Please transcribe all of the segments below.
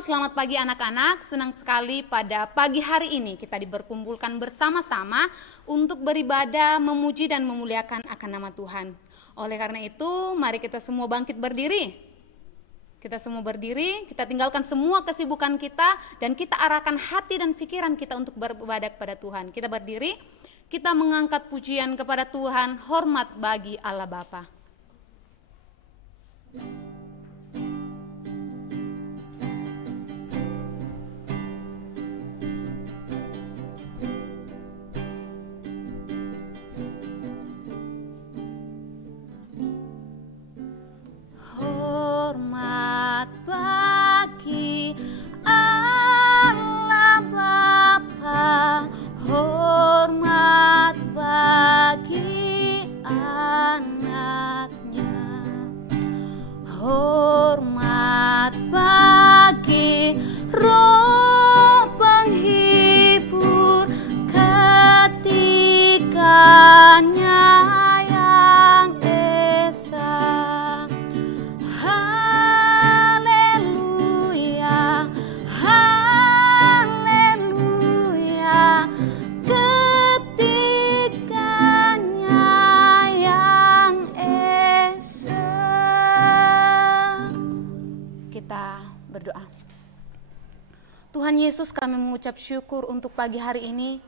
selamat pagi anak-anak. Senang sekali pada pagi hari ini kita diberkumpulkan bersama-sama untuk beribadah, memuji dan memuliakan akan nama Tuhan. Oleh karena itu, mari kita semua bangkit berdiri. Kita semua berdiri, kita tinggalkan semua kesibukan kita dan kita arahkan hati dan pikiran kita untuk beribadah kepada Tuhan. Kita berdiri, kita mengangkat pujian kepada Tuhan, hormat bagi Allah Bapa. Hormat bagi Allah Bapa, hormat bagi anaknya, hormat bagi Roh penghibur ketiganya yang esa. Haleluya, haleluya, ketiganya yang esa. Kita berdoa. Tuhan Yesus, kami mengucap syukur untuk pagi hari ini.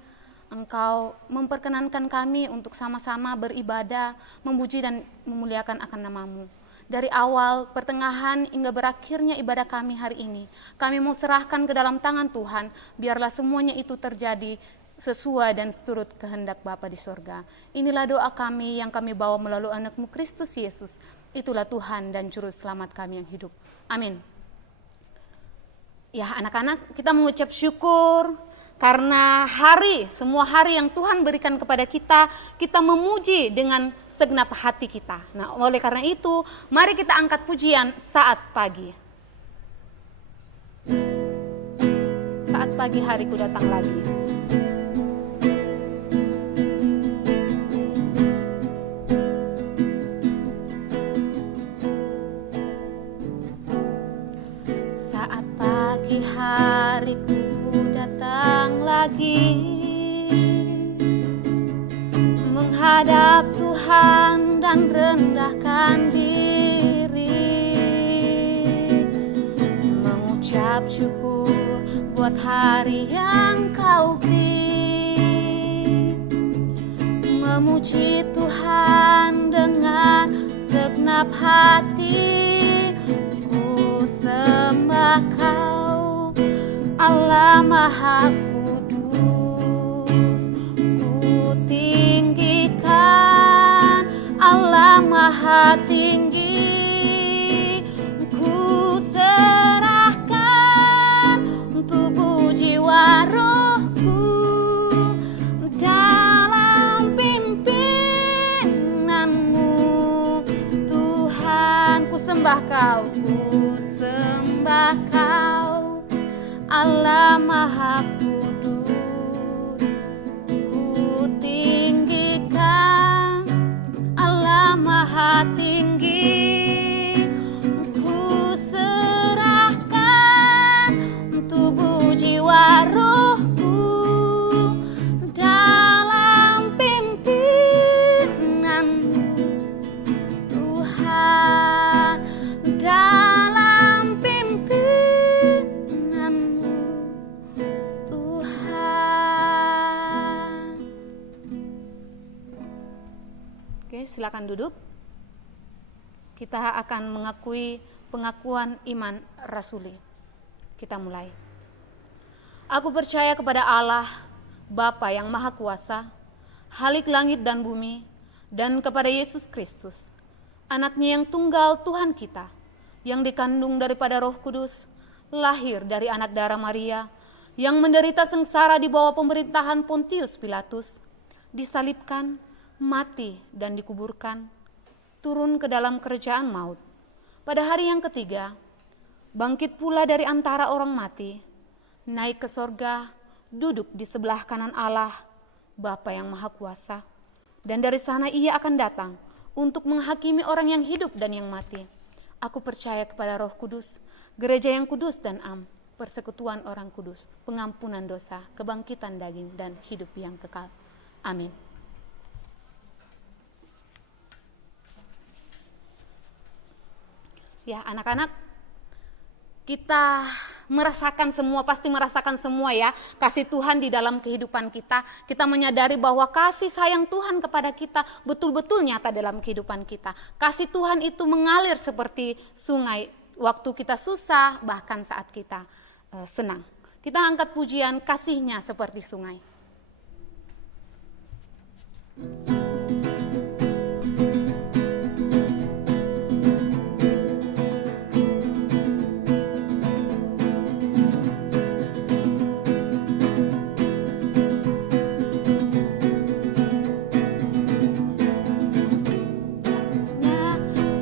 Engkau memperkenankan kami untuk sama-sama beribadah, memuji dan memuliakan akan nama-Mu. Dari awal, pertengahan, hingga berakhirnya ibadah kami hari ini, kami mau serahkan ke dalam tangan Tuhan, biarlah semuanya itu terjadi sesuai dan seturut kehendak Bapa di sorga. Inilah doa kami yang kami bawa melalui anak-Mu Kristus Yesus. Itulah Tuhan dan Juru Selamat kami yang hidup. Amin. Ya anak-anak, kita mengucap syukur karena semua hari yang Tuhan berikan kepada kita, kita memuji dengan segenap hati kita. Nah, oleh karena itu, mari kita angkat pujian saat pagi. Saat pagi hariku datang lagi. Saat pagi hariku datang lagi, menghadap Tuhan dan rendahkan diri, mengucap syukur buat hari yang Kau beri, memuji Tuhan dengan segenap hati. Ku sembah Kau, Allah Maha Kudus, ku tinggikan Allah Maha Tinggi, ku serahkan tubuh jiwa rohku dalam pimpinanmu. Tuhan, ku sembah Kau, ku sembah Kau, Allah Maha Kudus, ku tinggikan Allah Maha Tinggi, ku serahkan tubuh jiwa rohku dalam pimpinanmu. Tuhan, dalam pimpinanmu, Tuhan. Oke, silakan duduk. Kita akan mengakui pengakuan iman rasuli. Kita mulai. Aku percaya kepada Allah, Bapa yang Maha Kuasa, Khalik langit dan bumi, dan kepada Yesus Kristus, Anaknya yang tunggal Tuhan kita, yang dikandung daripada Roh Kudus, lahir dari anak darah Maria, yang menderita sengsara di bawah pemerintahan Pontius Pilatus, disalibkan, mati dan dikuburkan, turun ke dalam kerajaan maut. Pada hari yang ketiga, bangkit pula dari antara orang mati, naik ke sorga, duduk di sebelah kanan Allah, Bapa yang Maha Kuasa. Dan dari sana ia akan datang untuk menghakimi orang yang hidup dan yang mati. Aku percaya kepada Roh Kudus, gereja yang kudus dan am, persekutuan orang kudus, pengampunan dosa, kebangkitan daging, dan hidup yang kekal. Amin. Ya, anak-anak, kita pasti merasakan semua ya, kasih Tuhan di dalam kehidupan kita. Kita menyadari bahwa kasih sayang Tuhan kepada kita betul-betul nyata dalam kehidupan kita. Kasih Tuhan itu mengalir seperti sungai waktu kita susah, bahkan saat kita senang. Kita angkat pujian kasih-Nya seperti sungai.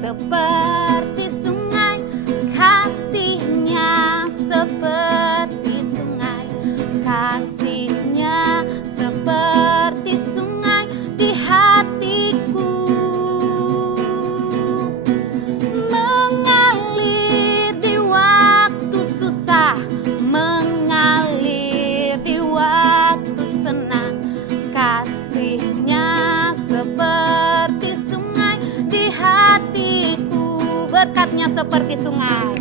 Seperti sungai, kasih-Nya seperti sungai, kasih-Nya seperti sungai di hatiku, mengalir di waktu susah, mengalir di waktu senang. Kasih-Nya seperti sungai di hatiku, berkat-Nya seperti sungai,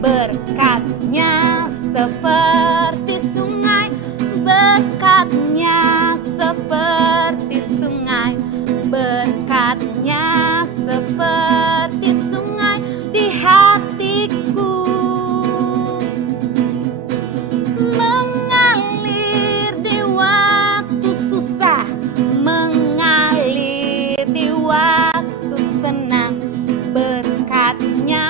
berkat-Nya seperti sungai, berkat-Nya seperti sungai, berkat-Nya seperti sungai di hatiku, mengalir di waktu susah, mengalir di waktu senang. Berkat-Nya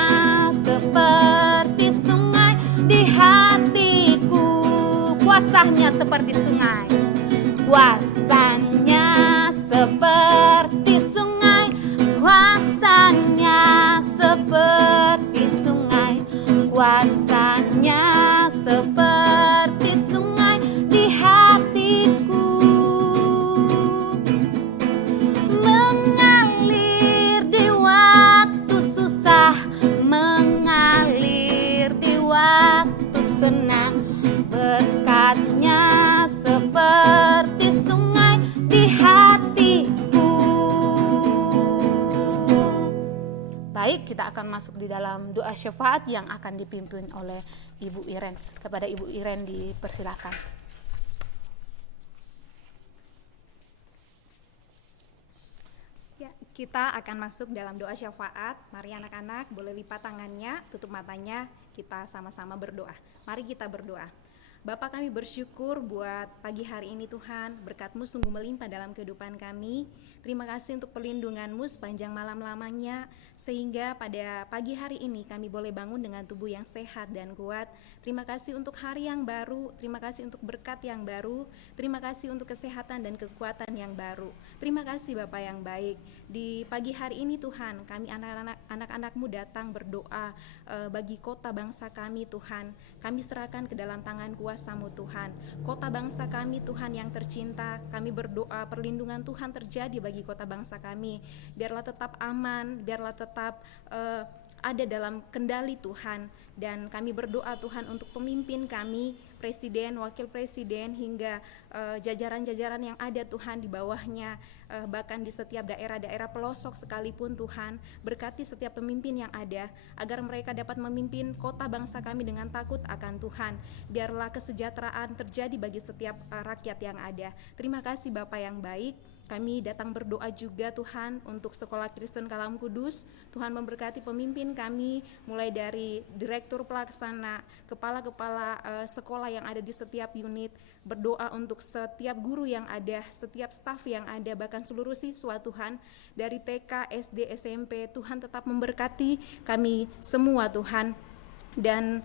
seperti sungai di hatiku, kuasa-Nya seperti sungai, kuasa-Nya seperti sungai, kuasa-Nya seperti sungai, kuasa-Nya seperti sungai di hatiku, mengalir di waktu susah, mengalir di waktu senang. Berkat-Nya seperti sungai di hatiku. Baik, kita akan masuk di dalam doa syafaat yang akan dipimpin oleh Ibu Iren. Kepada Ibu Iren dipersilakan. Ya, kita akan masuk dalam doa syafaat. Mari anak-anak boleh lipat tangannya, tutup matanya, kita sama-sama berdoa. Mari kita berdoa. Bapa, kami bersyukur buat pagi hari ini Tuhan, berkat-Mu sungguh melimpah dalam kehidupan kami. Terima kasih untuk perlindungan-Mu sepanjang malam lamanya, sehingga pada pagi hari ini kami boleh bangun dengan tubuh yang sehat dan kuat. Terima kasih untuk hari yang baru, terima kasih untuk berkat yang baru, terima kasih untuk kesehatan dan kekuatan yang baru. Terima kasih Bapa yang baik. Di pagi hari ini Tuhan, kami anak-anak-Mu datang berdoa bagi kota bangsa kami Tuhan. Kami serahkan ke dalam tangan kuasa-Mu Tuhan. Kota bangsa kami Tuhan yang tercinta, kami berdoa perlindungan Tuhan terjadi bagi kota bangsa kami. Biarlah tetap aman, biarlah tetap ada dalam kendali Tuhan. Dan kami berdoa Tuhan untuk pemimpin kami, presiden, wakil presiden, hingga jajaran-jajaran yang ada Tuhan di bawahnya, bahkan di setiap daerah-daerah pelosok sekalipun Tuhan. Berkati setiap pemimpin yang ada, agar mereka dapat memimpin kota bangsa kami dengan takut akan Tuhan. Biarlah kesejahteraan terjadi bagi setiap rakyat yang ada. Terima kasih Bapa yang baik. Kami datang berdoa juga Tuhan untuk Sekolah Kristen Kalam Kudus. Tuhan memberkati pemimpin kami, mulai dari direktur pelaksana, kepala-kepala sekolah yang ada di setiap unit. Berdoa untuk setiap guru yang ada, setiap staf yang ada, bahkan seluruh siswa Tuhan, dari TK, SD, SMP. Tuhan tetap memberkati kami semua Tuhan. Dan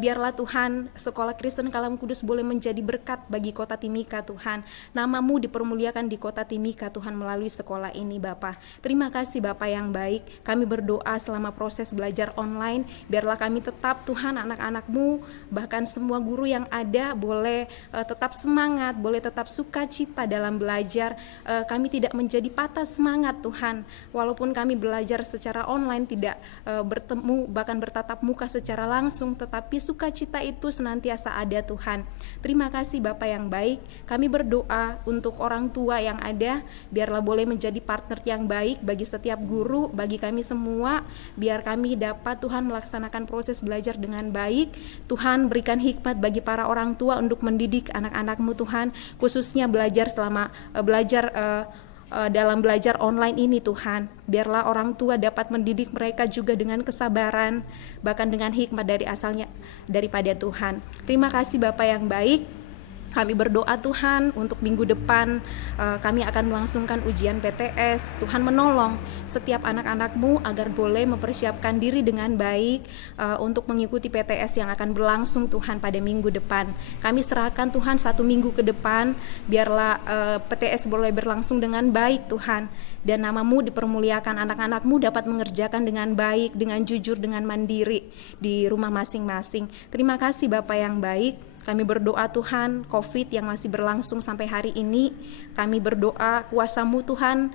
biarlah Tuhan Sekolah Kristen Kalam Kudus boleh menjadi berkat bagi kota Timika Tuhan. Nama-Mu dipermuliakan di kota Timika Tuhan melalui sekolah ini Bapa. Terima kasih Bapa yang baik. Kami berdoa selama proses belajar online, biarlah kami tetap Tuhan anak-anak-Mu, bahkan semua guru yang ada boleh tetap semangat, boleh tetap sukacita dalam belajar. Kami tidak menjadi patah semangat Tuhan, walaupun kami belajar secara online, tidak bertemu bahkan bertatap muka secara secara langsung, tetapi sukacita itu senantiasa ada Tuhan. Terima kasih Bapa yang baik. Kami berdoa untuk orang tua yang ada, biarlah boleh menjadi partner yang baik bagi setiap guru, bagi kami semua, biar kami dapat Tuhan melaksanakan proses belajar dengan baik. Tuhan berikan hikmat bagi para orang tua untuk mendidik anak-anak-Mu Tuhan, khususnya belajar dalam belajar online ini Tuhan. Biarlah orang tua dapat mendidik mereka juga dengan kesabaran, bahkan dengan hikmat daripada Tuhan. Terima kasih Bapa yang baik. Kami berdoa Tuhan untuk minggu depan kami akan melangsungkan ujian PTS. Tuhan menolong setiap anak-anak-Mu agar boleh mempersiapkan diri dengan baik untuk mengikuti PTS yang akan berlangsung Tuhan pada minggu depan. Kami serahkan Tuhan 1 minggu ke depan, biarlah PTS boleh berlangsung dengan baik Tuhan. Dan nama-Mu dipermuliakan, anak-anak-Mu dapat mengerjakan dengan baik, dengan jujur, dengan mandiri di rumah masing-masing. Terima kasih Bapa yang baik. Kami berdoa Tuhan, COVID yang masih berlangsung sampai hari ini, kami berdoa kuasa-Mu Tuhan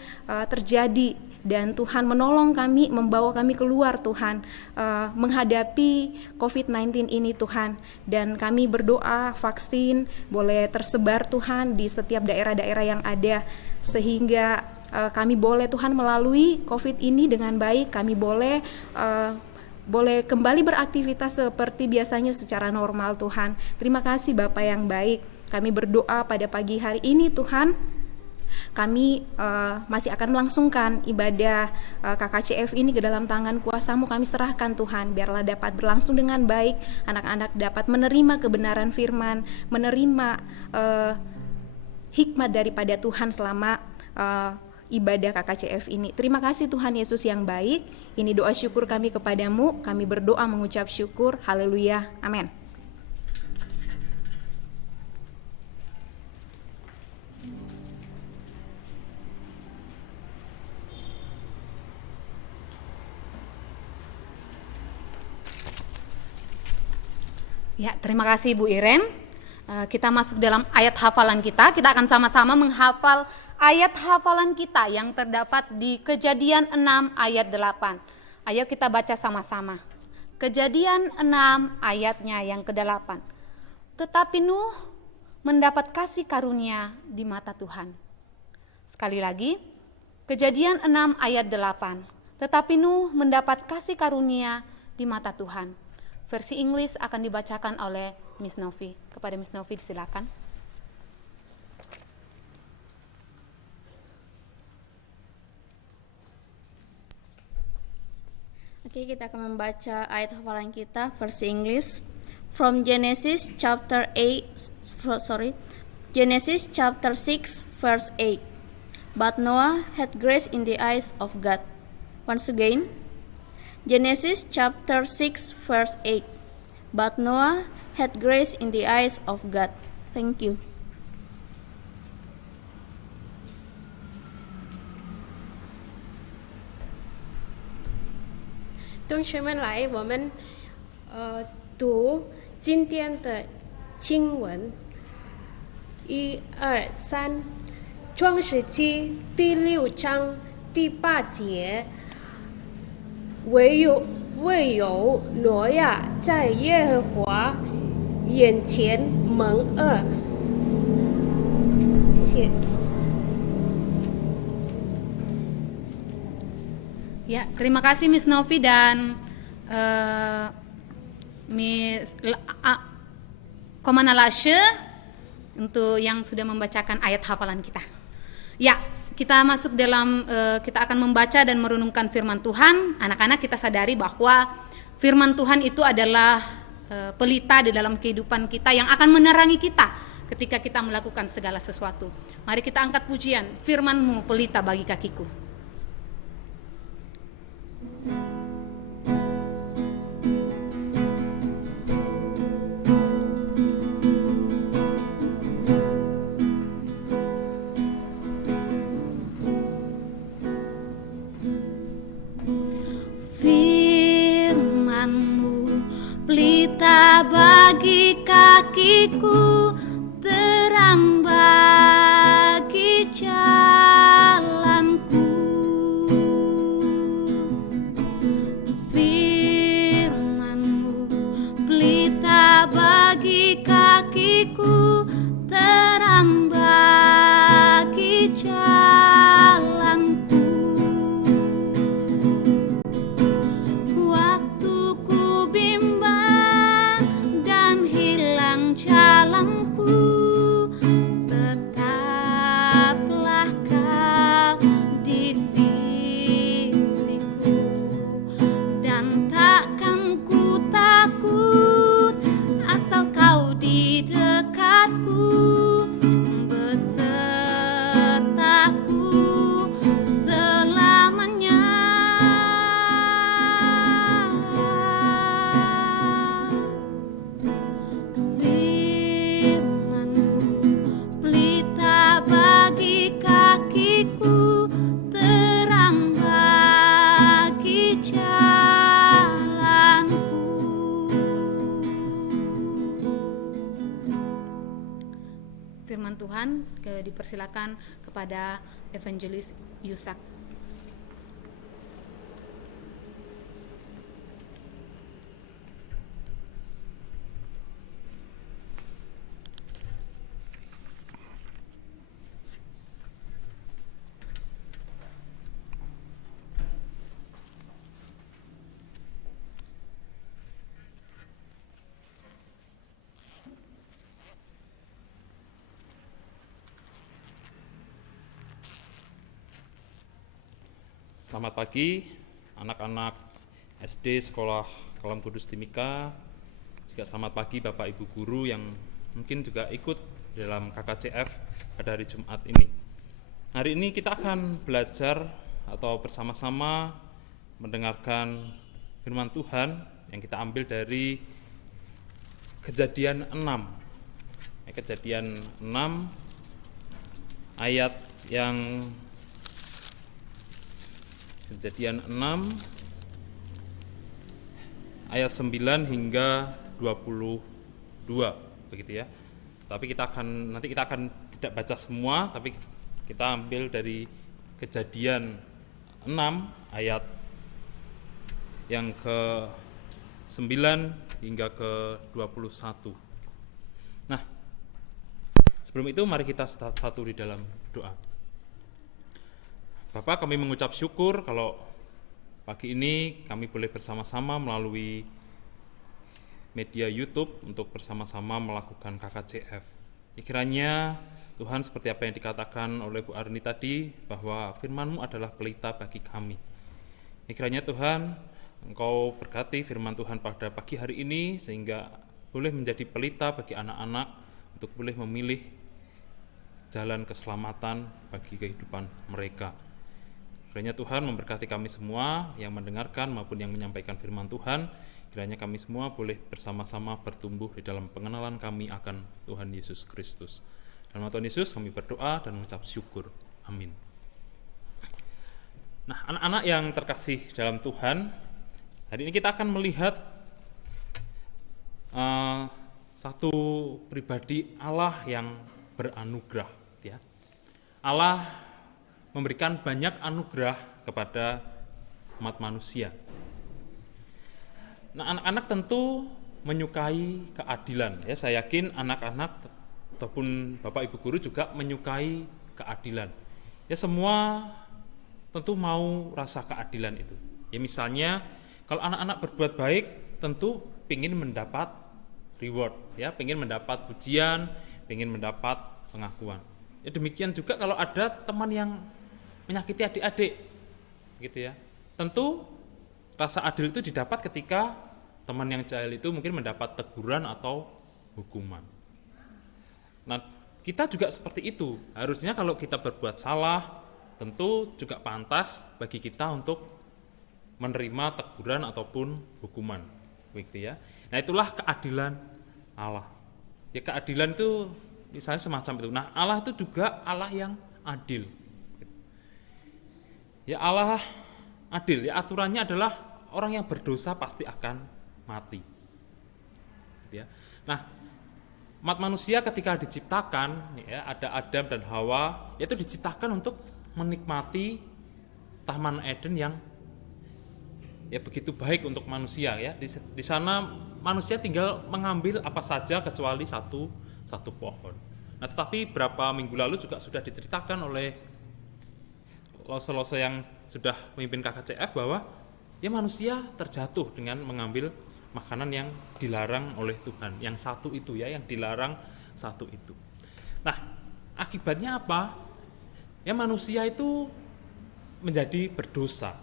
terjadi, dan Tuhan menolong kami, membawa kami keluar Tuhan, menghadapi COVID-19 ini Tuhan. Dan kami berdoa vaksin boleh tersebar Tuhan di setiap daerah-daerah yang ada, sehingga kami boleh Tuhan melalui COVID ini dengan baik, kami boleh kembali beraktivitas seperti biasanya secara normal Tuhan. Terima kasih Bapa yang baik. Kami berdoa pada pagi hari ini Tuhan, kami masih akan melangsungkan ibadah KKCF ini ke dalam tangan kuasa-Mu. Kami serahkan Tuhan, biarlah dapat berlangsung dengan baik, anak-anak dapat menerima kebenaran firman, menerima hikmat daripada Tuhan selama ibadah KKCF ini. Terima kasih Tuhan Yesus yang baik. Ini doa syukur kami kepadamu. Kami berdoa mengucap syukur. Haleluya. Amin. Ya, terima kasih Bu Iren. Kita masuk dalam ayat hafalan kita. Kita akan sama-sama menghafal ayat hafalan kita yang terdapat di Kejadian 6 ayat 8. Ayo kita baca sama-sama. Kejadian 6 ayatnya yang ke-8. Tetapi Nuh mendapat kasih karunia di mata Tuhan. Sekali lagi, Kejadian 6 ayat 8. Tetapi Nuh mendapat kasih karunia di mata Tuhan. Versi Inggris akan dibacakan oleh Miss Novi. Kepada Miss Novi silakan. Oke, kita akan membaca ayat hafalan kita versi Inggris from Genesis chapter 6 verse 8. But Noah had grace in the eyes of God. Once again, Genesis chapter 6 verse 8. But Noah had grace in the eyes of God. Thank you. 同学们来，我们读今天的经文。1、2、3，创世纪第6章第8节，唯有挪亚在耶和华眼前蒙恶。谢谢。Ya, terima kasih Miss Novi dan Miss Komana Lashe untuk yang sudah membacakan ayat hafalan kita. Ya, kita masuk dalam kita akan membaca dan merenungkan firman Tuhan. Anak-anak, kita sadari bahwa firman Tuhan itu adalah pelita di dalam kehidupan kita yang akan menerangi kita ketika kita melakukan segala sesuatu. Mari kita angkat pujian, firman-Mu pelita bagi kakiku. Firman-Mu pelita bagi kakiku, terang bagi jalanku. kakiku, terang bagi jalanku. Waktu ku bimbang dan hilang jalanku, tetaplah kau di sisiku, dan takkan ku takut asal kau di dekatku, besertaku selamanya. Firman-Mu pelita bagi kakiku, terang bagi jalanku. Firman Tuhan dipersilakan kepada Evangelis Yusak. Selamat pagi anak-anak SD Sekolah Kalam Kudus Timika. Juga selamat pagi Bapak Ibu guru yang mungkin juga ikut dalam KKCF pada hari Jumat ini. Hari ini kita akan belajar atau bersama-sama mendengarkan firman Tuhan yang kita ambil dari Kejadian 6. Kejadian 6 ayat yang Kejadian 6 ayat 9 hingga 22 begitu ya. Tapi nanti kita akan tidak baca semua, tapi kita ambil dari Kejadian 6 ayat yang ke 9 hingga ke 21. Nah, sebelum itu mari kita satu di dalam doa. Bapak, kami mengucap syukur kalau pagi ini kami boleh bersama-sama melalui media YouTube untuk bersama-sama melakukan KKCF. Kiranya Tuhan, seperti apa yang dikatakan oleh Bu Arni tadi, bahwa firman-Mu adalah pelita bagi kami. Kiranya Tuhan, Engkau berkati firman Tuhan pada pagi hari ini sehingga boleh menjadi pelita bagi anak-anak untuk boleh memilih jalan keselamatan bagi kehidupan mereka. Kiranya Tuhan memberkati kami semua yang mendengarkan maupun yang menyampaikan firman Tuhan. Kiranya kami semua boleh bersama-sama bertumbuh di dalam pengenalan kami akan Tuhan Yesus Kristus. Dalam nama Tuhan Yesus kami berdoa dan mengucap syukur. Amin. Nah, anak-anak yang terkasih dalam Tuhan, hari ini kita akan melihat satu pribadi Allah yang beranugerah. Ya. Allah memberikan banyak anugerah kepada umat manusia. Nah, anak-anak tentu menyukai keadilan. Ya, saya yakin anak-anak ataupun Bapak Ibu guru juga menyukai keadilan. Ya, semua tentu mau rasa keadilan itu. Ya, misalnya kalau anak-anak berbuat baik, tentu ingin mendapat reward, ya, ingin mendapat pujian, ingin mendapat pengakuan. Ya, demikian juga kalau ada teman yang menyakiti adik-adik, gitu ya. Tentu rasa adil itu didapat ketika teman yang jahil itu mungkin mendapat teguran atau hukuman. Nah, kita juga seperti itu. Harusnya kalau kita berbuat salah, tentu juga pantas bagi kita untuk menerima teguran ataupun hukuman, gitu ya. Nah, itulah keadilan Allah. Ya, keadilan itu misalnya semacam itu. Nah, Allah itu juga Allah yang adil. Ya, Allah adil. Ya, aturannya adalah orang yang berdosa pasti akan mati. Ya. Nah, umat manusia ketika diciptakan, ya, ada Adam dan Hawa, yaitu diciptakan untuk menikmati Taman Eden yang ya begitu baik untuk manusia, ya. Di sana manusia tinggal mengambil apa saja kecuali satu pohon. Nah, tetapi berapa minggu lalu juga sudah diceritakan oleh lose-lose yang sudah memimpin KKCF bahwa ya manusia terjatuh dengan mengambil makanan yang dilarang oleh Tuhan, yang satu itu ya, yang dilarang satu itu. Nah, akibatnya apa? Ya manusia itu menjadi berdosa.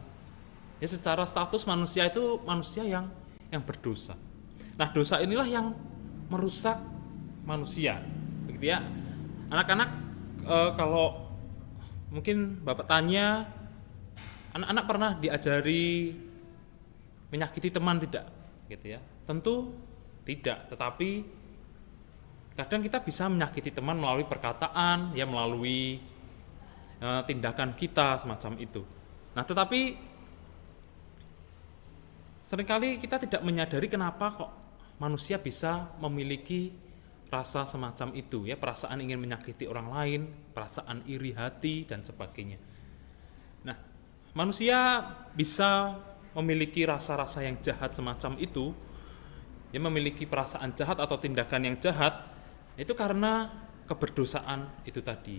Ya secara status manusia itu manusia yang berdosa. Nah, dosa inilah yang merusak manusia. Begitu ya. Anak-anak kalau mungkin Bapak tanya, anak-anak pernah diajari menyakiti teman tidak? Gitu ya. Tentu tidak, tetapi kadang kita bisa menyakiti teman melalui perkataan, ya melalui tindakan kita semacam itu. Nah, tetapi seringkali kita tidak menyadari kenapa kok manusia bisa memiliki rasa semacam itu, ya, perasaan ingin menyakiti orang lain, perasaan iri hati dan sebagainya. Nah, manusia bisa memiliki rasa-rasa yang jahat semacam itu, ya, memiliki perasaan jahat atau tindakan yang jahat, itu karena keberdosaan itu tadi.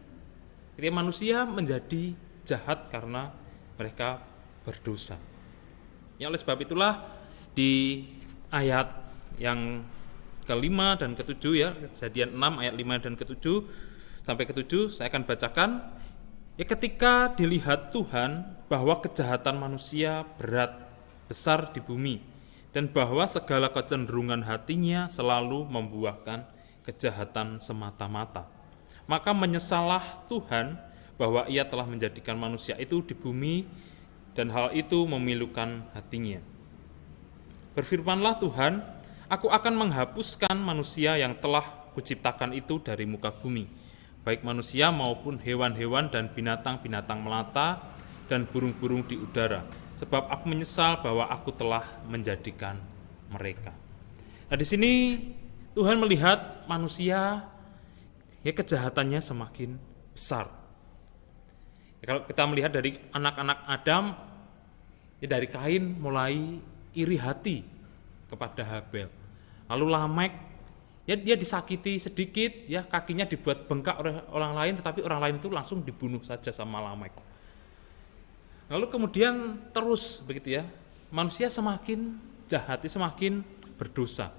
Jadi manusia menjadi jahat karena mereka berdosa. Ya, oleh sebab itulah di ayat yang ke-5 dan ke-7 ya, Kejadian 6 ayat 5 dan ke-7 sampai ke-7 saya akan bacakan. Ya, ketika dilihat Tuhan bahwa kejahatan manusia berat besar di bumi dan bahwa segala kecenderungan hatinya selalu membuahkan kejahatan semata-mata, maka menyesallah Tuhan bahwa ia telah menjadikan manusia itu di bumi dan hal itu memilukan hatinya. Berfirmanlah Tuhan, aku akan menghapuskan manusia yang telah kuciptakan itu dari muka bumi, baik manusia maupun hewan-hewan dan binatang-binatang melata dan burung-burung di udara, sebab aku menyesal bahwa aku telah menjadikan mereka. Nah, di sini Tuhan melihat manusia ya kejahatannya semakin besar. Ya, kalau kita melihat dari anak-anak Adam, ya dari Kain mulai iri hati kepada Habel. Lalu Lamek, ya dia disakiti sedikit, ya kakinya dibuat bengkak oleh orang lain, tetapi orang lain itu langsung dibunuh saja sama Lamek. Lalu kemudian terus begitu ya, manusia semakin jahat, semakin berdosa.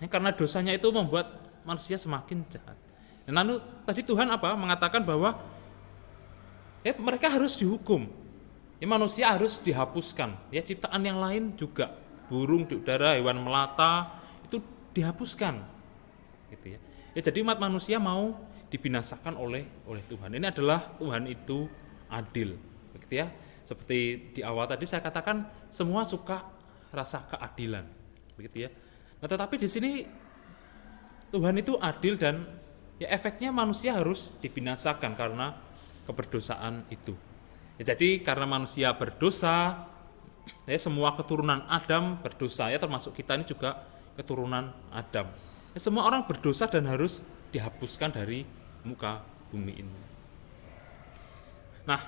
Ya, karena dosanya itu membuat manusia semakin jahat. Dan lalu tadi Tuhan mengatakan bahwa ya mereka harus dihukum. Ya, manusia harus dihapuskan. Ya, ciptaan yang lain juga, burung di udara, hewan melata itu dihapuskan. Gitu ya. Ya, jadi umat manusia mau dibinasakan oleh Tuhan. Ini adalah Tuhan itu adil. Begitu ya. Seperti di awal tadi saya katakan semua suka rasa keadilan. Begitu ya. Nah, tetapi di sini Tuhan itu adil dan ya efeknya manusia harus dibinasakan karena keberdosaan itu. Ya, jadi karena manusia berdosa, ya semua keturunan Adam berdosa, ya termasuk kita ini juga keturunan Adam. Ya, semua orang berdosa dan harus dihapuskan dari muka bumi ini. Nah,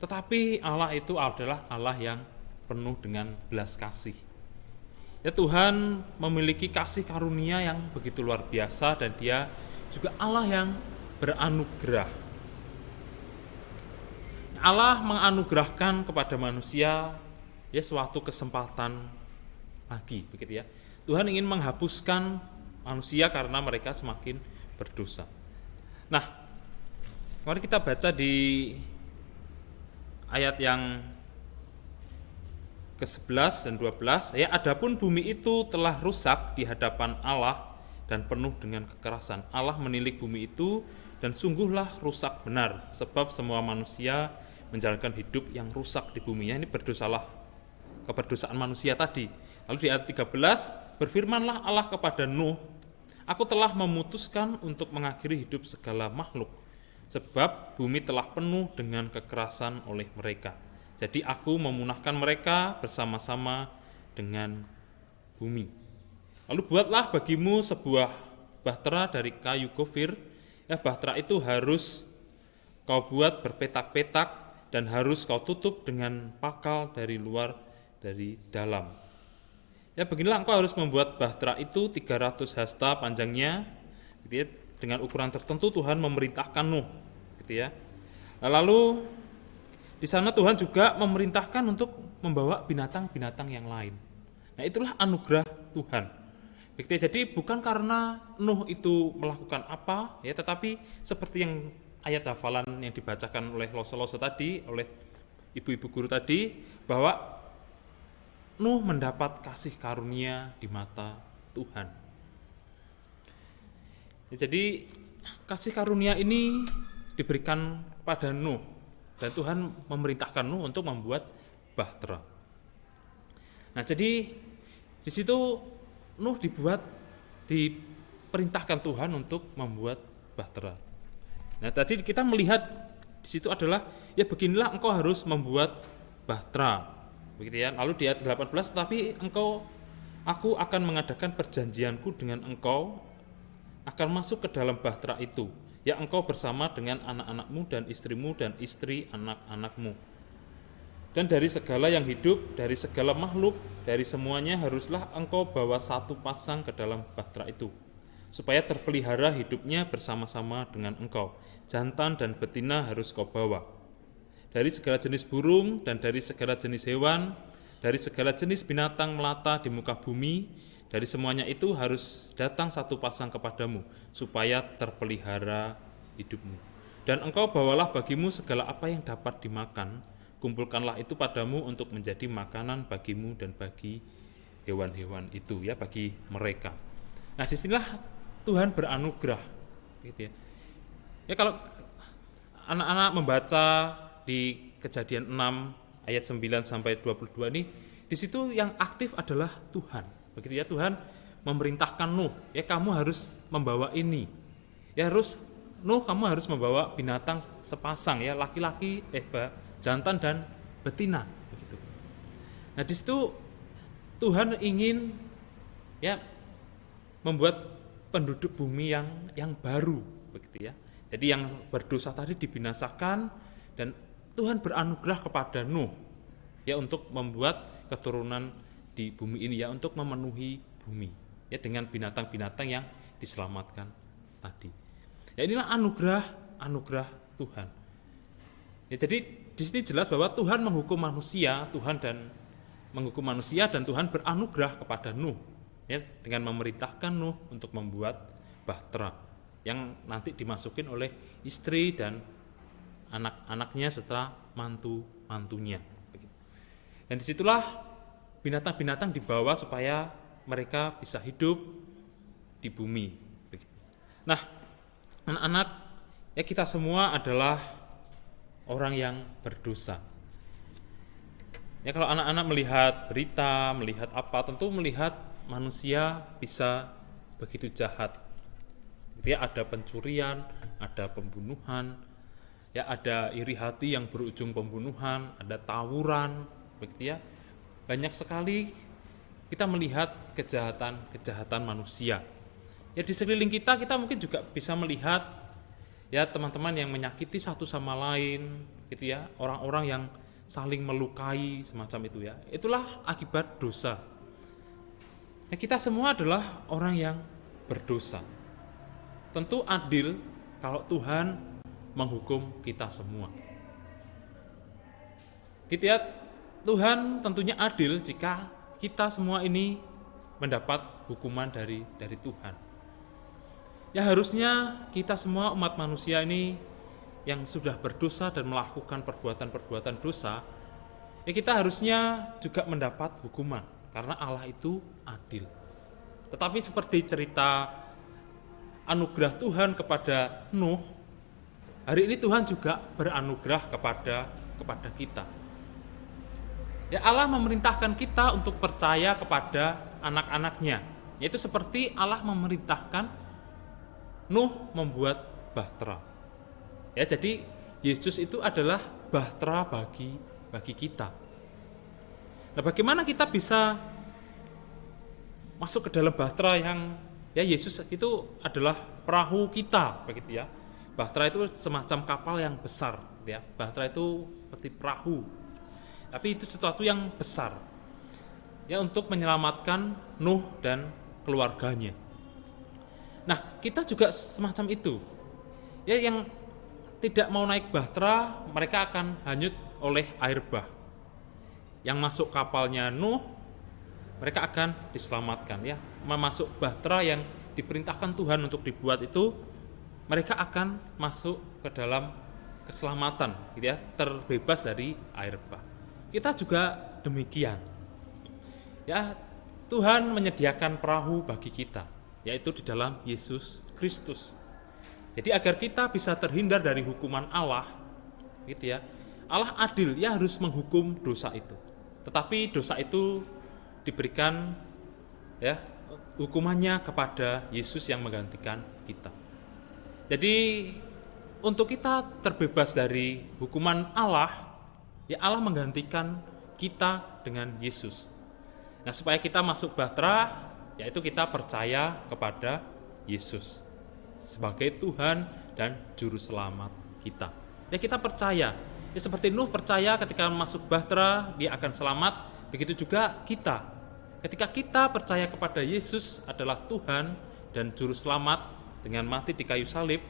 tetapi Allah itu adalah Allah yang penuh dengan belas kasih. Ya, Tuhan memiliki kasih karunia yang begitu luar biasa dan Dia juga Allah yang beranugerah. Allah menganugerahkan kepada manusia ya suatu kesempatan lagi, begitu ya. Tuhan ingin menghapuskan manusia karena mereka semakin berdosa. Nah, mari kita baca di ayat yang ke-11 dan 12, ya, adapun bumi itu telah rusak di hadapan Allah dan penuh dengan kekerasan. Allah menilik bumi itu dan sungguhlah rusak benar, sebab semua manusia menjalankan hidup yang rusak di buminya. Ini berdosalah, keberdosaan manusia tadi. Lalu di ayat 13, berfirmanlah Allah kepada Nuh, aku telah memutuskan untuk mengakhiri hidup segala makhluk, sebab bumi telah penuh dengan kekerasan oleh mereka. Jadi aku memunahkan mereka bersama-sama dengan bumi. Lalu buatlah bagimu sebuah bahtera dari kayu gofir. Ya, bahtera itu harus kau buat berpetak-petak dan harus kau tutup dengan pakal dari luar dari dalam. Ya, Ya beginilah engkau harus membuat bahtera itu 300 hasta panjangnya, gitu ya, dengan ukuran tertentu Tuhan memerintahkan Nuh, gitu ya. Lalu di sana Tuhan juga memerintahkan untuk membawa binatang-binatang yang lain. Nah itulah anugerah Tuhan. Begitu ya, jadi bukan karena Nuh itu melakukan apa, ya, tetapi seperti yang ayat hafalan yang dibacakan oleh Lose tadi, oleh ibu-ibu guru tadi, bahwa Nuh mendapat kasih karunia di mata Tuhan. Ya, jadi kasih karunia ini diberikan pada Nuh, dan Tuhan memerintahkan Nuh untuk membuat bahtera. Nah, jadi di situ Nuh diperintahkan Tuhan untuk membuat bahtera. Nah, tadi kita melihat di situ adalah ya beginilah engkau harus membuat bahtera. Begitu ya. Lalu di ayat 18, tapi aku akan mengadakan perjanjianku dengan engkau, akan masuk ke dalam bahtera itu, ya engkau bersama dengan anak-anakmu dan istrimu dan istri anak-anakmu. Dan dari segala yang hidup, dari segala makhluk, dari semuanya haruslah engkau bawa satu pasang ke dalam bahtera itu, supaya terpelihara hidupnya bersama-sama dengan engkau. Jantan dan betina harus kau bawa. Dari segala jenis burung dan dari segala jenis hewan, dari segala jenis binatang melata di muka bumi, dari semuanya itu harus datang satu pasang kepadamu, supaya terpelihara hidupmu. Dan engkau bawalah bagimu segala apa yang dapat dimakan, kumpulkanlah itu padamu untuk menjadi makanan bagimu dan bagi hewan-hewan itu, ya, bagi mereka. Nah, disinilah Tuhan beranugerah, gitu ya. Ya, kalau anak-anak membaca di Kejadian 6 ayat 9 sampai 22 ini, di situ yang aktif adalah Tuhan, begitu ya. Tuhan memerintahkan Nuh, ya kamu harus membawa ini, ya Nuh kamu harus membawa binatang sepasang, ya laki-laki, jantan dan betina, begitu. Nah, di situ Tuhan ingin ya membuat penduduk bumi yang baru, begitu ya. Jadi yang berdosa tadi dibinasakan, dan Tuhan beranugerah kepada Nuh ya untuk membuat keturunan di bumi ini, ya untuk memenuhi bumi ya dengan binatang-binatang yang diselamatkan tadi. Ya inilah anugerah Tuhan. Ya, jadi di sini jelas bahwa Tuhan menghukum manusia, dan Tuhan beranugerah kepada Nuh ya dengan memerintahkan Nuh untuk membuat bahtera yang nanti dimasukin oleh istri dan anak-anaknya serta mantu-mantunya. Dan disitulah binatang-binatang dibawa supaya mereka bisa hidup di bumi. Nah, anak-anak, ya kita semua adalah orang yang berdosa. Ya kalau anak-anak melihat berita, melihat apa, tentu melihat manusia bisa begitu jahat. Gitu ya, ada pencurian, ada pembunuhan, ya ada iri hati yang berujung pembunuhan, ada tawuran, begitu ya. Banyak sekali kita melihat kejahatan manusia. Ya di sekeliling kita mungkin juga bisa melihat ya teman-teman yang menyakiti satu sama lain, gitu ya, orang-orang yang saling melukai semacam itu ya. Itulah akibat dosa. Ya, kita semua adalah orang yang berdosa. Tentu adil kalau Tuhan menghukum kita semua. Gitu ya, Tuhan tentunya adil jika kita semua ini mendapat hukuman dari Tuhan. Ya harusnya kita semua umat manusia ini yang sudah berdosa dan melakukan perbuatan-perbuatan dosa, ya kita harusnya juga mendapat hukuman karena Allah itu adil. Tetapi seperti cerita anugerah Tuhan kepada Nuh, hari ini Tuhan juga beranugerah kepada kita. Ya Allah memerintahkan kita untuk percaya kepada anak-anaknya, yaitu seperti Allah memerintahkan Nuh membuat bahtera. Ya jadi Yesus itu adalah bahtera bagi kita. Nah, bagaimana kita bisa masuk ke dalam bahtera yang ya Yesus itu adalah perahu kita, begitu ya. Bahtera itu semacam kapal yang besar, ya. Bahtera itu seperti perahu, tapi itu sesuatu yang besar. ya untuk menyelamatkan Nuh dan keluarganya. Nah, kita juga semacam itu. Ya, yang tidak mau naik bahtera, mereka akan hanyut oleh air bah. Yang masuk kapalnya Nuh, mereka akan diselamatkan ya. Masuk bahtera yang diperintahkan Tuhan untuk dibuat itu, mereka akan masuk ke dalam keselamatan, gitu ya, terbebas dari air bah. Kita juga demikian. Ya, Tuhan menyediakan perahu bagi kita, yaitu di dalam Yesus Kristus. Jadi agar kita bisa terhindar dari hukuman Allah, gitu ya. Allah adil, ya harus menghukum dosa itu. Tetapi dosa itu diberikan ya hukumannya kepada Yesus yang menggantikan kita. Jadi untuk kita terbebas dari hukuman Allah, ya Allah menggantikan kita dengan Yesus. Nah, supaya kita masuk bahtera, yaitu kita percaya kepada Yesus sebagai Tuhan dan Juru Selamat kita. Ya, kita percaya. Ya, seperti Nuh percaya ketika masuk bahtera dia akan selamat, begitu juga kita. Ketika kita percaya kepada Yesus adalah Tuhan dan Juru Selamat dengan mati di kayu salib,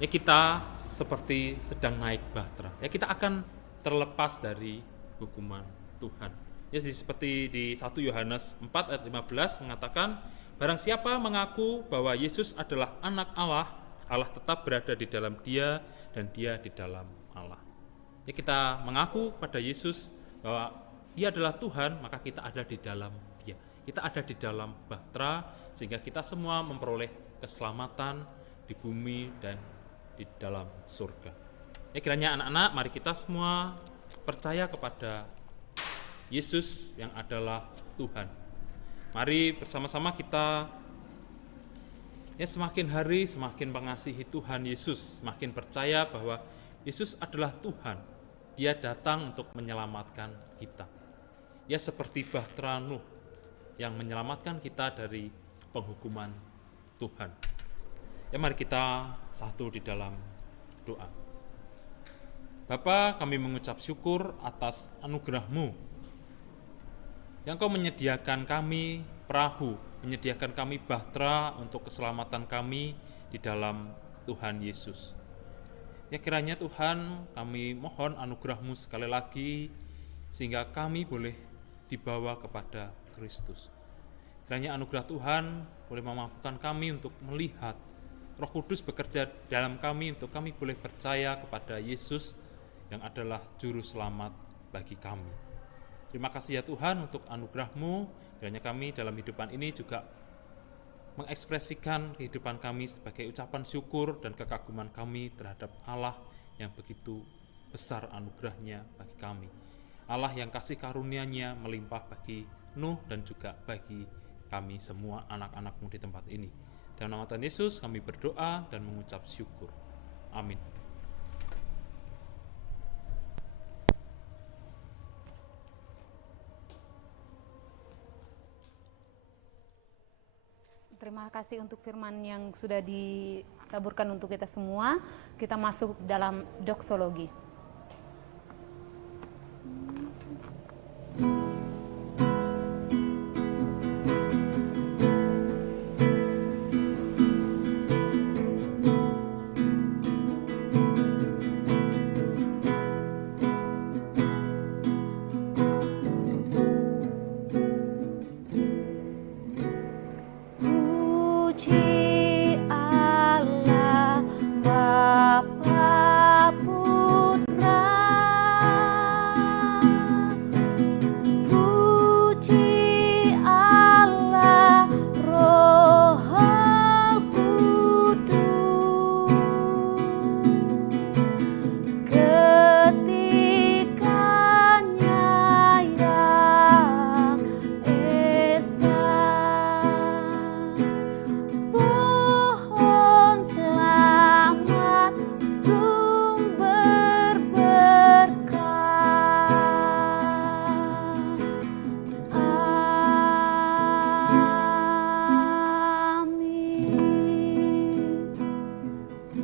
ya kita seperti sedang naik bahtera. Ya, kita akan terlepas dari hukuman Tuhan. Ya, seperti di 1 Yohanes 4 ayat 15 mengatakan, barang siapa mengaku bahwa Yesus adalah anak Allah, Allah tetap berada di dalam dia dan dia di dalam Allah. Ya, kita mengaku pada Yesus bahwa dia adalah Tuhan, maka kita ada di dalam dia. Kita ada di dalam bahtera, sehingga kita semua memperoleh keselamatan di bumi dan di dalam surga. Ya, kiranya anak-anak, mari kita semua percaya kepada Yesus yang adalah Tuhan. Mari bersama-sama kita ya semakin hari semakin mengasihi Tuhan Yesus, semakin percaya bahwa Yesus adalah Tuhan. Dia datang untuk menyelamatkan kita. Ya, seperti bahtera Nuh yang menyelamatkan kita dari penghukuman Tuhan. Ya, mari kita satu di dalam doa. Bapa, kami mengucap syukur atas anugerah-Mu yang Kau menyediakan kami perahu, menyediakan kami bahtera untuk keselamatan kami di dalam Tuhan Yesus. Ya, kiranya Tuhan, kami mohon anugerah-Mu sekali lagi sehingga kami boleh dibawa kepada Kristus. Kiranya anugerah Tuhan boleh memampukan kami untuk melihat Roh Kudus bekerja dalam kami untuk kami boleh percaya kepada Yesus yang adalah Juru Selamat bagi kami. Terima kasih ya Tuhan untuk anugerah-Mu, kiranya kami dalam hidupan ini juga mengekspresikan kehidupan kami sebagai ucapan syukur dan kekaguman kami terhadap Allah yang begitu besar anugerah-Nya bagi kami. Allah yang kasih karunia-Nya melimpah bagi Nuh dan juga bagi kami semua anak-anak-Mu di tempat ini. Dalam nama Tuhan Yesus kami berdoa dan mengucap syukur. Amin. Terima kasih untuk firman yang sudah ditaburkan untuk kita semua. Kita masuk dalam doksologi.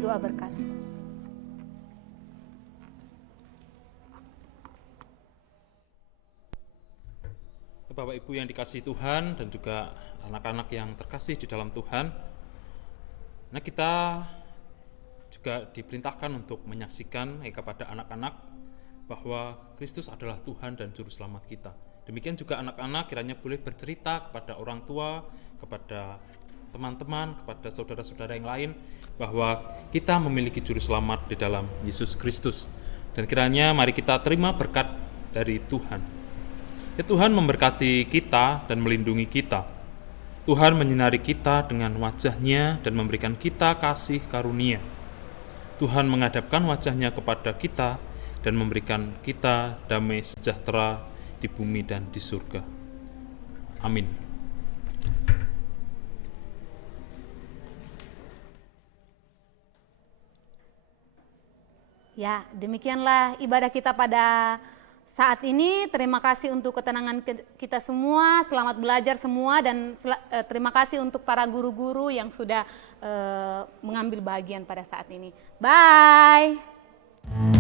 Doa berkat. Bapak Ibu yang dikasihi Tuhan dan juga anak-anak yang terkasih di dalam Tuhan. Nah, kita juga diperintahkan untuk menyaksikan kepada anak-anak bahwa Kristus adalah Tuhan dan Juru Selamat kita. Demikian juga anak-anak kiranya boleh bercerita kepada orang tua, kepada teman-teman, kepada saudara-saudara yang lain bahwa kita memiliki Juru Selamat di dalam Yesus Kristus. Dan kiranya mari kita terima berkat dari Tuhan. Ya, Tuhan memberkati kita dan melindungi kita. Tuhan menyinari kita dengan wajah-Nya dan memberikan kita kasih karunia. Tuhan menghadapkan wajah-Nya kepada kita dan memberikan kita damai sejahtera di bumi dan di surga. Amin. Ya, demikianlah ibadah kita pada saat ini. Terima kasih untuk ketenangan kita semua, selamat belajar semua, dan terima kasih untuk para guru-guru yang sudah mengambil bagian pada saat ini. Bye.